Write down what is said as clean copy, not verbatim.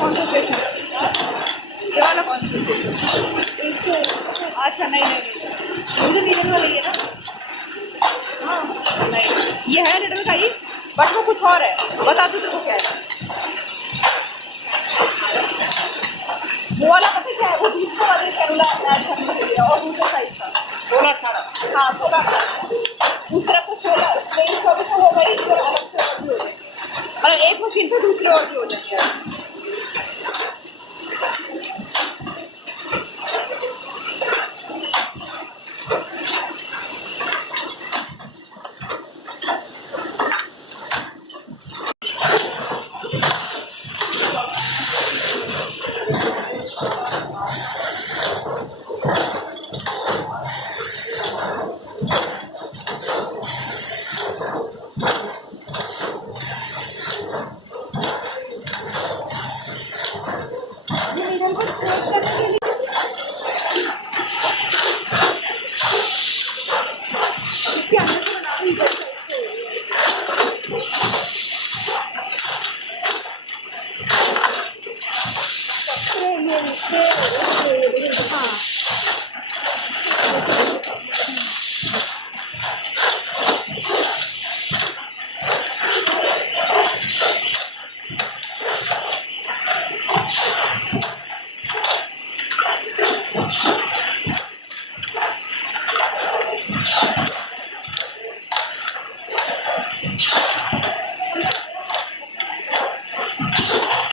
कॉन्सेंट्रेशन, ये वाला कॉन्सेंट्रेशन। अच्छा नहीं नहीं मुझे नीडल वाला ही है ना। हाँ नहीं ये है नीडल का ही, बट वो कुछ और है, बता दो तेरे को क्या है। वो वाला पता क्या है, वो दूसरे वाले कैमरा ऐड करने के लिए, और दूसरे साइज का 16-18। हाँ 16-18 दूसरा को 16 24 तो होगा ही, फिर अलग से और भी हो जाएगी, मतलब एक मशीन पे दूसरी और भी हो जाती है।